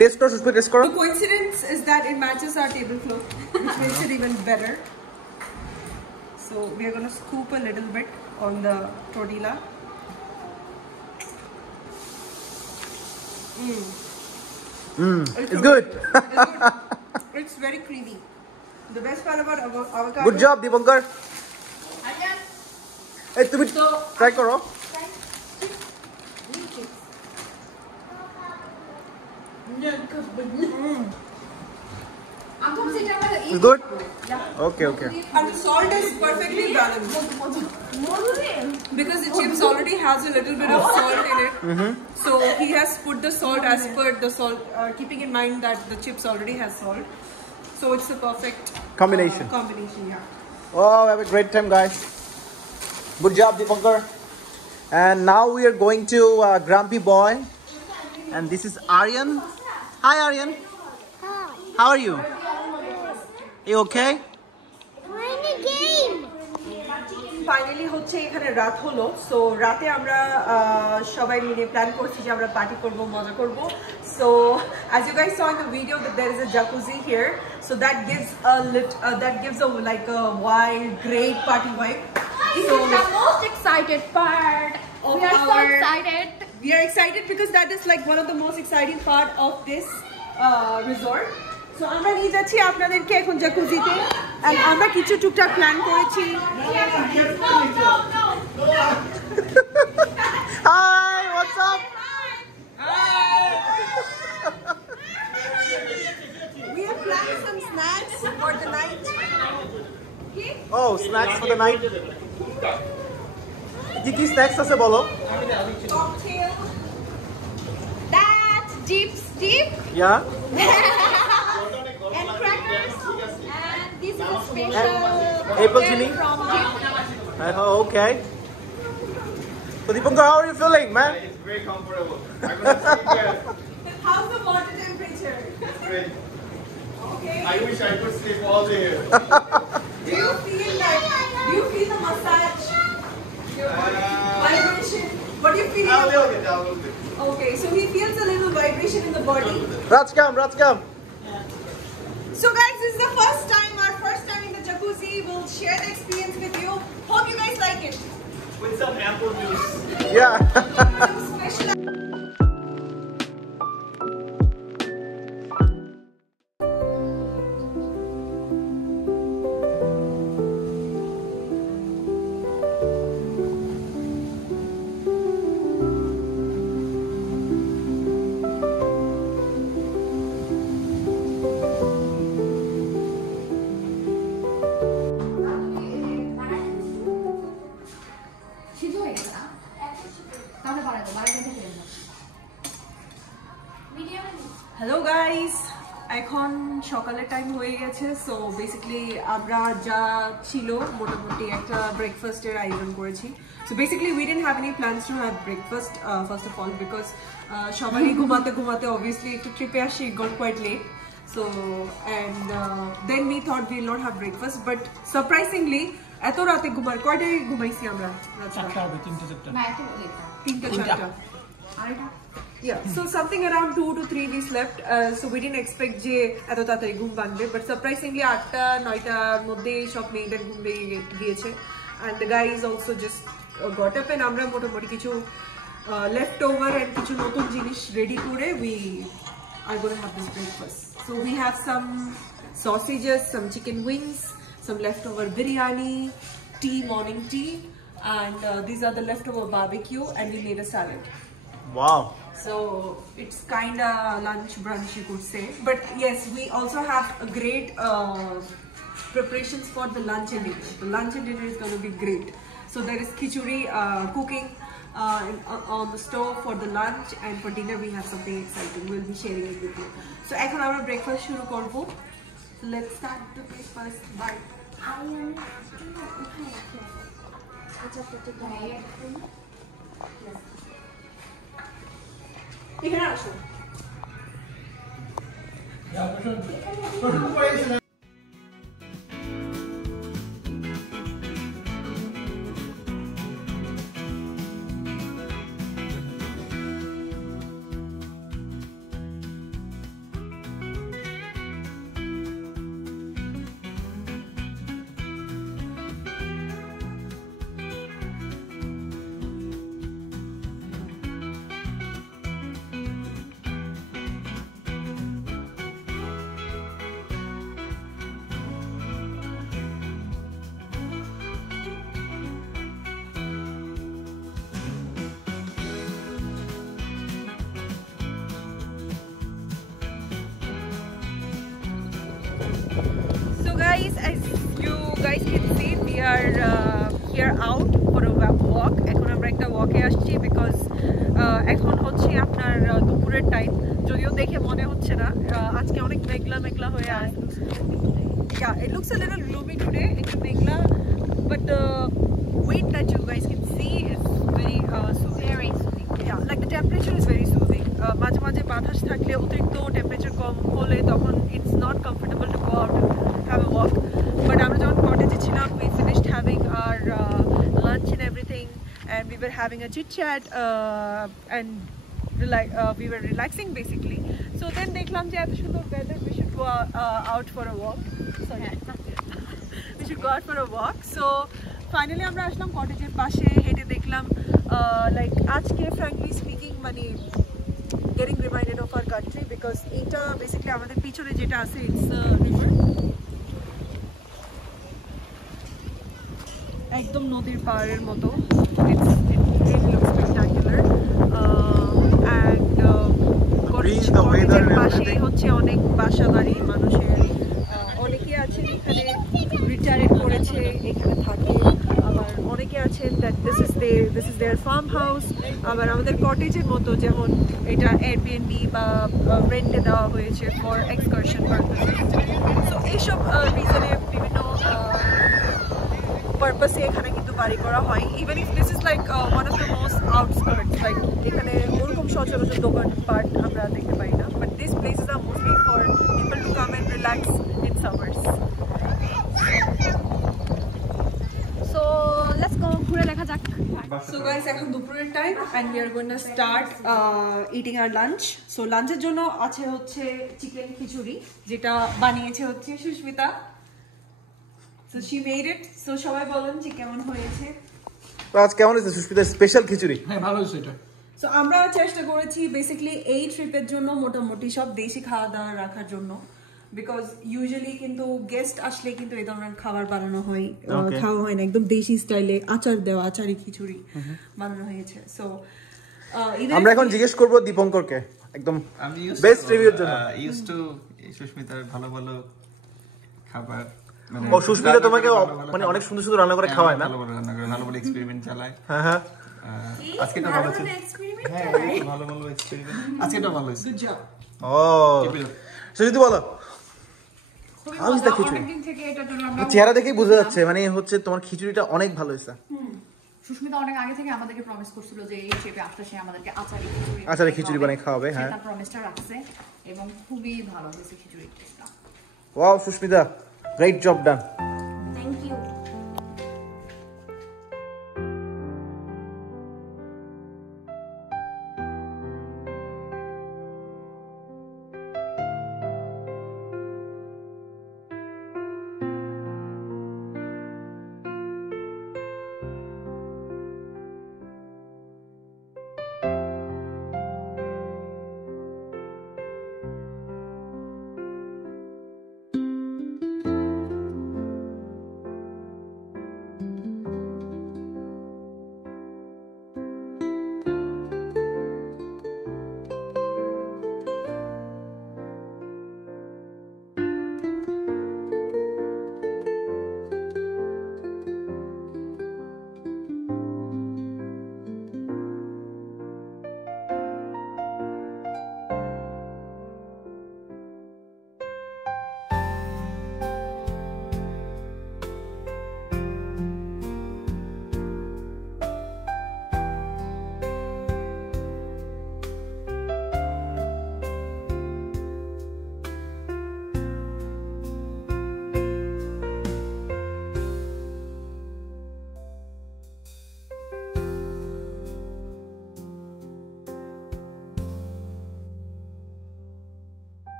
test করো, সুস্পে টেস্ট করো। the coincidence is that it matches our tablecloth, which makes it even better. So we are gonna scoop a little bit on the tortilla. It's good. It's very creamy. The best part about avocado. Good job, Deepankar. এই তুমি ট্রাই করো। It's good? Okay, okay. And the salt is perfectly balanced. Because the chips already has a little bit of salt in it. So he has put the salt as per the salt, keeping in mind that the chips already has salt. So it's a perfect Combination. Combination, yeah. Oh, have a great time, guys. Good job, Deepankar. And now we are going to Grumpy Boy. And this is Aryan. Hi, Aryan. Hi. How are you? You okay? Playing a game. Finally হচ্ছে এখানে রাত হলো সো রাতে আমরা সবাই মিলে প্ল্যান করছি যে আমরা পার্টি করব মজা করব so as you guys saw in the video that there is a jacuzzi here so that gives a like a wild great party vibe This so is the most excited part. Of We are so our- excited. we are excited because that is like one of the most exciting part of this resort so আমরা নিয়ে যাচ্ছি আপনাদেরকে এখন জাকুজিতে and আমরা কিছু টুকটাক প্ল্যান করেছি Hi, what's up? we have planned some snacks for the night Oh, snacks for the night. কি snacks আছে বলো? cocktail That deep Yeah. and crackers. And this is a special Apple chili? from Deep. Oh, okay. So Deepankar, how are you feeling, man? It's very comfortable. I'm gonna sleep here. how's the water temperature It's great. okay I wish I could sleep all day here. do you feel the massage your body vibration what do you feel A little bit, a little bit. okay so he feels a little vibration in the body Raj, come. so guys this is the our first time in the jacuzzi we'll share the experience with you hope you guys like it With some apple juice. Yeah. some special সিদ্ধ হয়ে গেছে না? তাহলে বাড়াবো, বাড়াইতে থেকে দেবো। Hello guys এখন সকালের টাইম হয়ে গেছে সো বেসিক্যালি আমরা যা ছিল মোটামুটি একটা ব্রেকফাস্টের আয়োজন করেছি so basically we didn't have any plans to have breakfast first of all because সবাই ঘুমাতে অবভিয়াসলি একটু ট্রিপে আসি got quite late so and then we thought we'll not have breakfast but surprisingly এত রাতে কয়টায় ঘুমাইছি আমরা না, এত late না। 3টা 4টা আড়াইটা Yeah, so something around 2 to 3 we slept. So we didn't expect যে এত তাড়াতাড়ি ঘুম ভাঙবে, but surprisingly 8টা 9টার মধ্যে সব মেয়েদের ঘুম ভেঙে গিয়েছে, and the guys also just got up, and আমরা মোটামুটি কিছু left over and কিছু নতুন জিনিস ready করে we are going to have this breakfast. So we have some sausages, some chicken wings, some leftover biryani, tea, morning tea, and these are the leftover barbecue, and we made a salad. Wow. So it's kind of lunch brunch, you could say. But yes, we also have a great preparations for the lunch and dinner. The lunch and dinner is going to be great. So there is khichuri cooking on the stove for the lunch, and for dinner we have something exciting. We'll be sharing it with you. So এখন আমরা breakfast শুরু করব. So let's start the breakfast. Bye. এখানে আসো। Guys, as you guys can see, we are here out for a walk. এখন আমরা একটা ওয়াকে আসছি because এখন হচ্ছে আপনার দুপুরের টাইম, যদিও দেখে মনে হচ্ছে না, আজকে অনেক মেঘলা মেঘলা হয়ে আছে। Yeah, it looks a little gloomy today, একটু মেঘলা, but the wind that you guys can see is very soothing. Yeah, like the temperature is very soothing. মাঝে মাঝে বাতাস থাকলে অতিরিক্ত টেম্পারেচার কম হলে তখন it's not comfortable to go out and have a walk. But আমরা যখন কটেজে ছিলাম, we finished having our lunch and everything, and we were having a chit chat and we were relaxing basically. So then দেখলাম যে এত সুন্দর weather, we should go out for a walk. Sorry, we should go out for a walk. So finally আমরা আসলাম কটেজের পাশে, হেঁটে দেখলাম like আজকে frankly speaking মানে getting reminded of our country, because এটা basically আমাদের পিছনে যেটা আছে, it's a river, একদম নদীর পাড়ের মতো। It really looks spectacular, and কটেজের পাশে হচ্ছে অনেক বাসা বাড়ি মানুষের, অনেকে আছেন এখানে রিটায়ার্ড করেছে, এখানে থাকে, আবার অনেকে আছেন that this is their farm house, আবার আমাদের কটেজের মতো যেমন এটা Airbnb বা রেন্টে দেওয়া হয়েছে for excursion purposes. So এইসব রিজনে বিভিন্ন পারপাসে এখানে কিন্তু বাড়ি করা হয়, even if this is like one of the most outskirts, like এখানে ওরকম সচরাচর দোকানপাট আমরা দেখতে পাই না, but these places are mostly for people to come and relax in summers. So let's go ঘুরে দেখা যাক। So guys, এখন দুপুরের time and we are going to start eating our lunch. So লাঞ্চের জন্য আছে হচ্ছে চিকেন খিচুড়ি, যেটা বানিয়েছে হচ্ছে Susmita. So she made it. So সবাই বলেন যে কেমন হয়েছে। আজ কেমন হয়েছে সুস্মিতার স্পেশাল খিচুড়ি? হ্যাঁ, ভালো হয়েছে এটা। So আমরা চেষ্টা করেছি বেসিক্যালি এই ট্রিপের জন্য মোটামুটি সব দেশি খাওয়া দাওয়া রাখার জন্য, বিকজ ইউজুয়ালি কিন্তু গেস্ট আসলে কিন্তু এই ধরনের খাবার বানানো হয়, খাওয়া হয় না, একদম দেশি স্টাইলে আচার দেওয়া, আচারি খিচুড়ি বানানো হয়েছে। সো আমরা এখন জিজ্ঞেস করব দীপঙ্করকে একদম বেস্ট রিভিউর জন্য। ইউজড টু সুস্মিতার ভালো ভালো খাবার, ও সুস্মিতা তোমাকে মানে অনেক সুন্দর সুন্দর রান্না করে খাওয়ায় না? ভালো ভালো রান্না করে, ভালো ভালো এক্সপেরিমেন্ট চালায়। হ্যাঁ হ্যাঁ, আজকে তো ভালো ছিল, হ্যাঁ ভালো ভালো এক্সপেরিমেন্ট, আজকে তো ভালো হয়েছে। Good job. ও সুজিত বলো, হাউ ইজ দ্য খিচুড়ি? চেহারা দেখেই বোঝা যাচ্ছে মানে হচ্ছে তোমার খিচুড়িটা অনেক ভালো হয়েছে। সুস্মিতা অনেক আগে থেকে আমাদেরকে প্রমিস করছিল যে এই শেপে আসলে সে আমাদেরকে আচারি খিচুড়ি বানিয়ে খাওয়াবে। হ্যাঁ, তার প্রমিসটা রাখছে এবং খুবই ভালো হয়েছে খিচুড়িটা। Wow Susmita, great job done. Thank you.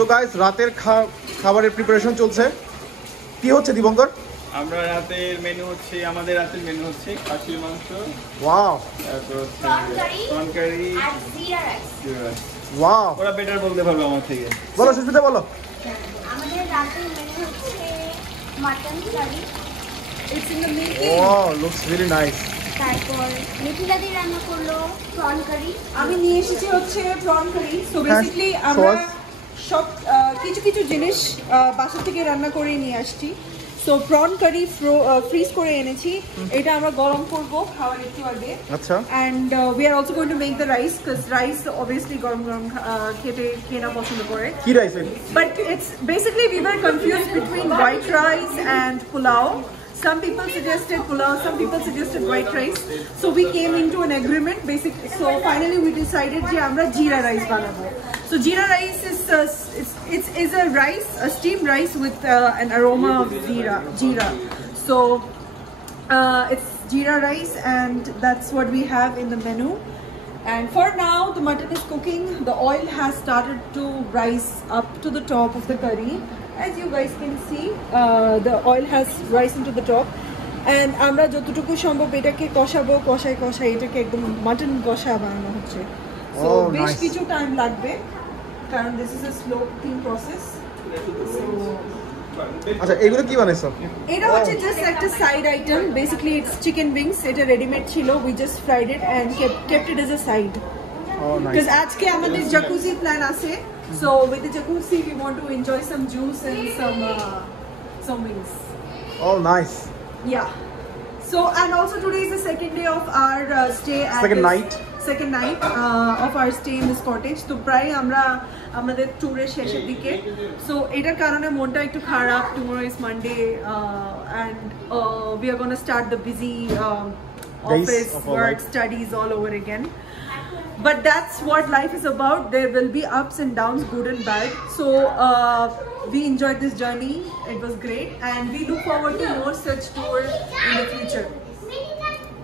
So guys রাতের খাবারের প্রিপারেশন চলছে। কি হচ্ছে দীপঙ্কর? আমরা রাতের মেনু হচ্ছে, আমাদের রাতের মেনু হচ্ছে খাসির মাংস, ওয়াও তারপর হচ্ছে Prawn curry prawn curry, আর জিরা রাইস। জিরা rice। ওয়াও, ওরা বেটার বলতে পারবে আমার থেকে। বলো সুস্মিতা বলো। আমাদের রাতের মেনু হচ্ছে mutton curry, It's in the making. Wow, looks really nice. তারপর মিথিলা দি রান্না করলো প্রন কারি। আমি নিয়ে এসেছি হচ্ছে প্রন কারি। সো বেসিক্যালি আমরা sauce? সব কিছু কিছু জিনিস বাসা থেকে রান্না করে নিয়ে আসছি। সো প্রন কারি ফ্রিজ করে এনেছি, এটা আমরা গরম করব খাওয়ার একটু আগে। আচ্ছা, And we are also going to make the rice because rice obviously গরম গরম খেতে না পছন্দ করে। কি rice? But it's basically we were confused between white rice and pulao. Some people suggested pulao, some people suggested white rice. So we came into an agreement basically. So finally we decided যে আমরা jeera rice বানাবো. So jeera rice is a rice, a steamed rice with an aroma of jeera. So it's jeera rice and that's what we have in the menu. And for now the mutton is cooking. The oil has started to rise up to the top of the curry. As you guys can see, the oil has risen to the top. And আমরা যতটুকু সম্ভব এটাকে কষাবো, কষাই এটাকে একদম মাটন কষা বানানো হচ্ছে। So বেশ কিছু টাইম লাগবে কারণ this is a slow cooking process. আচ্ছা, এগুলো কি বানাইছো? এটা হচ্ছে just একটা side item. Basically it's chicken wings. এটা রেডিমেড ছিল. We just fried it and kept it as a side. Oh nice. Because আজকে আমাদের jacuzzi plan আছে. So with the jacuzzi we want to enjoy some juice and some wings. Oh nice. Yeah. So and also today is the second day of our stay at second night of our stay in this cottage. তো প্রায় আমরা আমাদের ট্যুরের শেষের দিকে। সো এটার কারণে মনটা একটু খারাপ। Tomorrow is Monday and we are going to start the busy office work, studies all over again. But that's what life is about. There will be ups and downs, good and bad. So we enjoyed this journey. It was great and we look forward to more such tours in the future.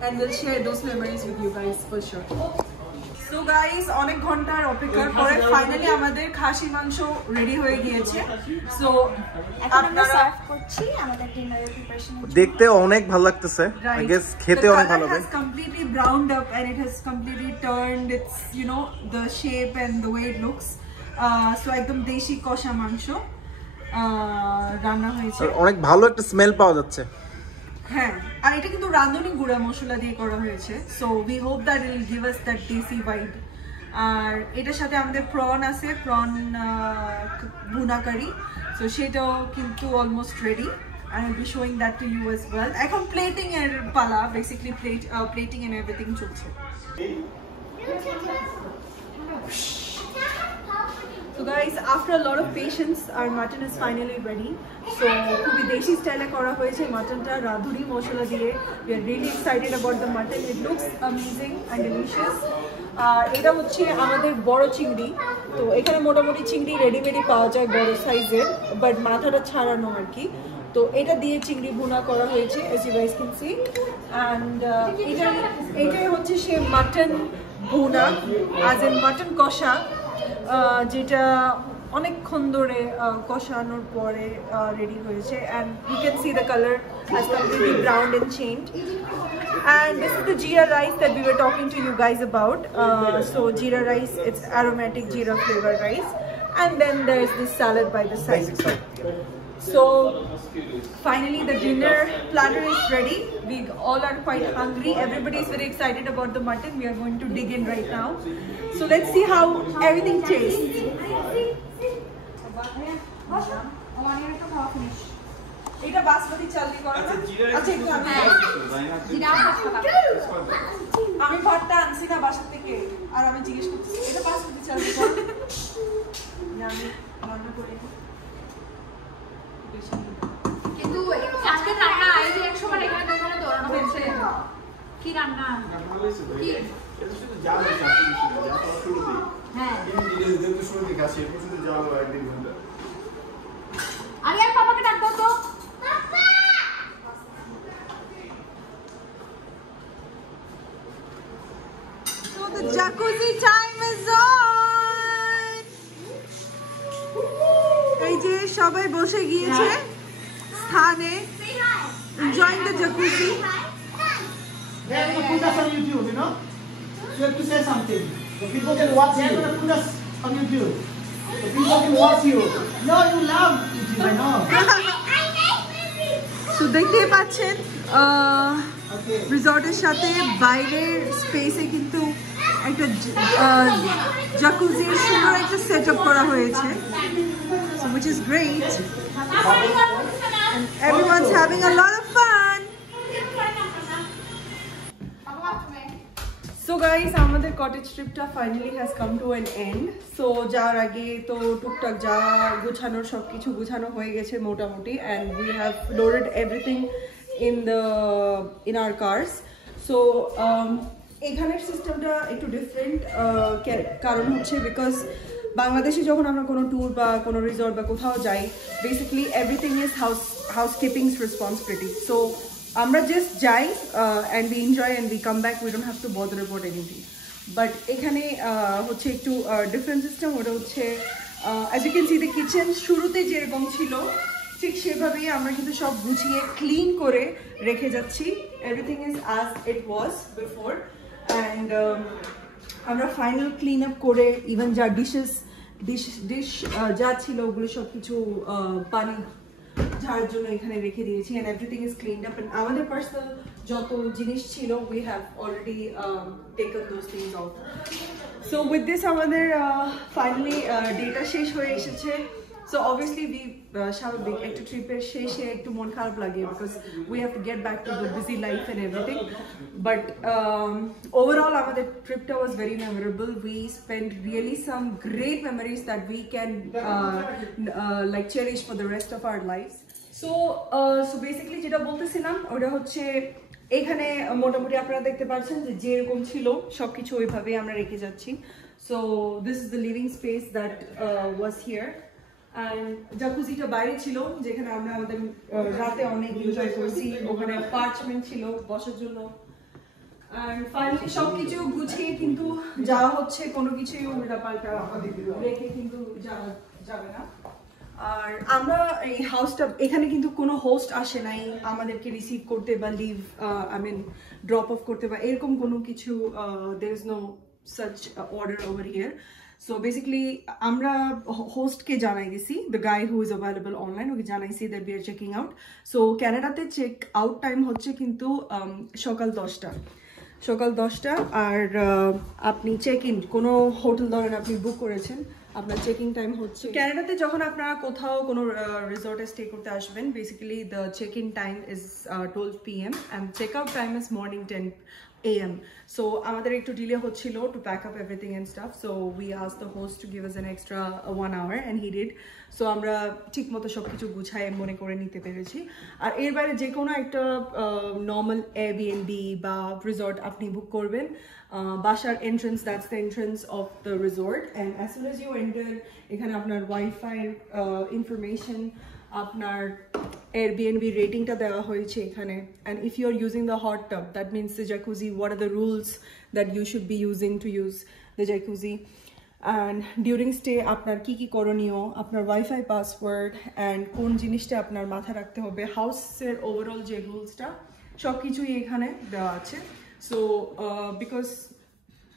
And we'll share those memories with you guys for sure. So guys, অনেক ঘন্টার অপেক্ষার পরে ফাইনালি আমাদের খাসি মাংস রেডি হয়ে গিয়েছে। সো এখন আমরা সার্ভ করছি আমাদের ডিনারের প্রিপারেশন। দেখতে অনেক ভালো লাগতেছে। I guess খেতে অনেক ভালো হবে। It has completely browned up and it has completely turned its, you know, the shape and the way it looks. So একদম দেশি কষা মাংস রান্না হয়েছে। অনেক ভালো একটা স্মেল পাওয়া যাচ্ছে। হ্যাঁ, আর এটা কিন্তু রাঁধুনি গুঁড়া মশলা দিয়ে করা হয়েছে। So we hope that it will give us that দেশি ভাইব। আর এটার সাথে আমাদের প্রন আছে, প্রন ভুনা কারি। সো সেটাও কিন্তু almost ready. I will be showing that to you as well. এখন প্লেটিং এর পালা, বেসিক্যালি প্লেটিং এন্ড এভরিথিং চলছে। So guys, after a lot of patience, our mutton is finally ready. So খুবই দেশি স্টাইলে করা হয়েছে মাটনটা রাঁধুনি মশলা দিয়ে। We are really excited about the mutton. It looks amazing and delicious. এটা হচ্ছে আমাদের বড় চিংড়ি। তো এখানে মোটামুটি চিংড়ি রেডিমেডই পাওয়া যায় বড় সাইজের, বাট মাথাটা ছাড়ানো আর কি। তো এটা দিয়ে চিংড়ি ভুনা করা হয়েছে, as you guys can see. And এটাই হচ্ছে সে মাটন ভুনা, as in মাটন কষা, যেটা অনেকক্ষণ ধরে কষানোর পরে রেডি হয়েছে। and you can see the color has completely browned and changed. And this is the jeera rice that we were talking to you guys about. So jeera rice, it's aromatic jeera flavor rice, and then there's this salad by the side. So finally the dinner platter is ready. We all are quite hungry. Everybody is very excited about the mutton. We are going to dig in right now. So let's see how everything tastes. এটা বাসমতি চাল দিয়ে করা না? আচ্ছা একটু আমি ভাতটা আনছি না বাসা থেকে, আর আমি জিজ্ঞেস করছি এটা বাসমতি চাল দিয়ে করা না? আমি রান্না করে কিন্তু আজকে রান্না আইডি 100 বার এখানে দোকানে দৌড়ানো হচ্ছে। কি রান্না? কি? এটা শুধু জাল আছে, শুরুতে। হ্যাঁ। যেহেতু শুরুতে খাসি, এটা শুধু জাল হয় একদিন ঘন্টা। আরে আর পাপাকে ডাক দাও তো। পাপা! So the jacuzzi time is on. এই যে সবাই বসে গিয়েছে স্থানে, enjoying the jacuzzi. They're going to put us on YouTube, you know? You have to say something. The people can watch you. They're going to put us on YouTube. The people can watch you. No, you love YouTube, I know. So দেখতেই পাচ্ছেন রিসর্টের সাথে বাইরের স্পেসে কিন্তু একটা জাকুজির সুন্দর একটা সেটআপ করা হয়েছে, so which is great and everyone's having a lot of fun. So guys, আমাদের কটেজ ট্রিপটা finally has come to an end. So যাওয়ার আগে তো টুকটাক যা গুছানোর সব কিছু গুছানো হয়ে গেছে মোটামুটি, and we have loaded everything in our cars. So এখানের সিস্টেমটা একটু ডিফারেন্ট, কারণ হচ্ছে বিকজ বাংলাদেশে যখন আমরা কোনো ট্যুর বা কোনো রিসর্ট বা কোথাও যাই, basically everything is housekeeping's responsibility. So আমরা জাস্ট যাই and we enjoy and we come back, we don't have to bother about anything. But এখানে হচ্ছে একটু ডিফারেন্ট সিস্টেম. ওটা হচ্ছে as you can see the kitchen শুরুতে যেরকম ছিল ঠিক সেভাবেই আমরা কিন্তু সব গুছিয়ে ক্লিন করে রেখে যাচ্ছি. Everything is as it was before, and আমরা ফাইনাল ক্লিন আপ করে ইভেন যা ডিশ যা ছিল ওগুলো সব কিছু পানি ঝাড়ার জন্য এখানে রেখে দিয়েছি, and everything is cleaned up. And আমাদের পার্সোনাল যত জিনিস ছিল we have already taken those things out. So with this আমাদের finally ডেটা শেষ হয়ে এসেছে. So obviously we স্বাভাবিক একটা ট্রিপের শেষে একটু মন খারাপ লাগে because we have to get back to the busy life and everything. But overall আমাদের ট্রিপটা was very memorable. We spent really some great memories that we can like cherish for the rest of our lives. So basically যেটা বলতেছিলাম ওটা হচ্ছে এখানে মোটামুটি আপনারা দেখতে পাচ্ছেন যে যেরকম ছিল সবকিছু ওইভাবেই আমরা রেখে যাচ্ছি. So this is the living space that was here. And জাকুজিটা বাইরে ছিল যেখানে আমরা আমাদের রাতে অনেক এনজয় করেছি. ওখানে পার্চমেন্ট ছিল বসার জন্য, and finally সবকিছু গুছিয়ে কিন্তু যাওয়া হচ্ছে, কোনো কিছুই উল্টাপাল্টা রেখে কিন্তু যাবে না. আর আমরা এই হাউসটা এখানে কিন্তু কোনো হোস্ট আসে নাই আমাদেরকে রিসিভ করতে বা লিভ ড্রপ অফ করতে বা এরকম কোনো কিছু. there is no such order over here. So basically আমরা হোস্টকে জানাই দিছি, the guy who is available online, ওকে জানাইছি that we are checking out. So ক্যানাডাতে চেক আউট টাইম হচ্ছে কিন্তু সকাল 10টা, আর আপনি চেক ইন কোনো হোটেল ধরেন আপনি বুক করেছেন, আপনার চেকিং টাইম হচ্ছে ক্যানাডাতে যখন আপনারা কোথাও কোনো রিসর্টে স্টে করতে আসবেন, basically the check in time is 12 PM and check out time is morning 10 AM. So আমাদের একটু ডিলে হচ্ছিল to pack up everything and stuff, so we asked the host to give us an extra 1 hour and he did. So আমরা ঠিক মতো সবকিছু গুছায় মনে করে নিতে পেরেছি. আর এর বাইরে যে কোনো একটা নর্মাল Airbnb বা রিসর্ট আপনি বুক করবেন, বাসার entrance, that's the entrance of the resort, and as soon as you enter এখানে আপনার ওয়াইফাই ইনফরমেশন, আপনার Airbnb রেটিংটা দেওয়া হয়েছে এখানে, and if you are using the hot tub, that means the jacuzzi, what are the rules that you should be using to use the jacuzzi, and during stay আপনার কি কি করণীয়, আপনার ওয়াইফাই পাসওয়ার্ড, and কোন জিনিসটা আপনার মাথায় রাখতে হবে, হাউসের ওভারঅল যে রুলসটা সব কিছুই এখানে দেওয়া আছে. সো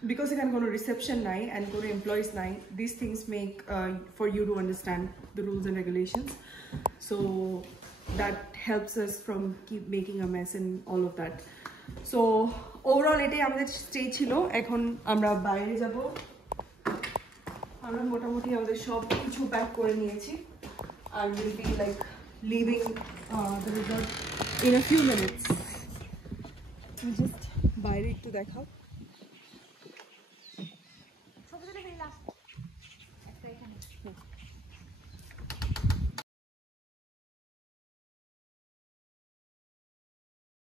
because এখানে কোনো রিসেপশন নাই and কোনো এমপ্লয়িজ নাই, these things make for you to understand the rules and regulations, so that helps us from keep making a mess and all of that. So overall এটাই আমাদের স্টে ছিল. এখন আমরা বাইরে যাব, আমরা মোটামুটি আমাদের সব কিছু প্যাক করে নিয়েছি and we'll be like leaving the resort in a few minutes. Just বাইরে একটু দেখাও.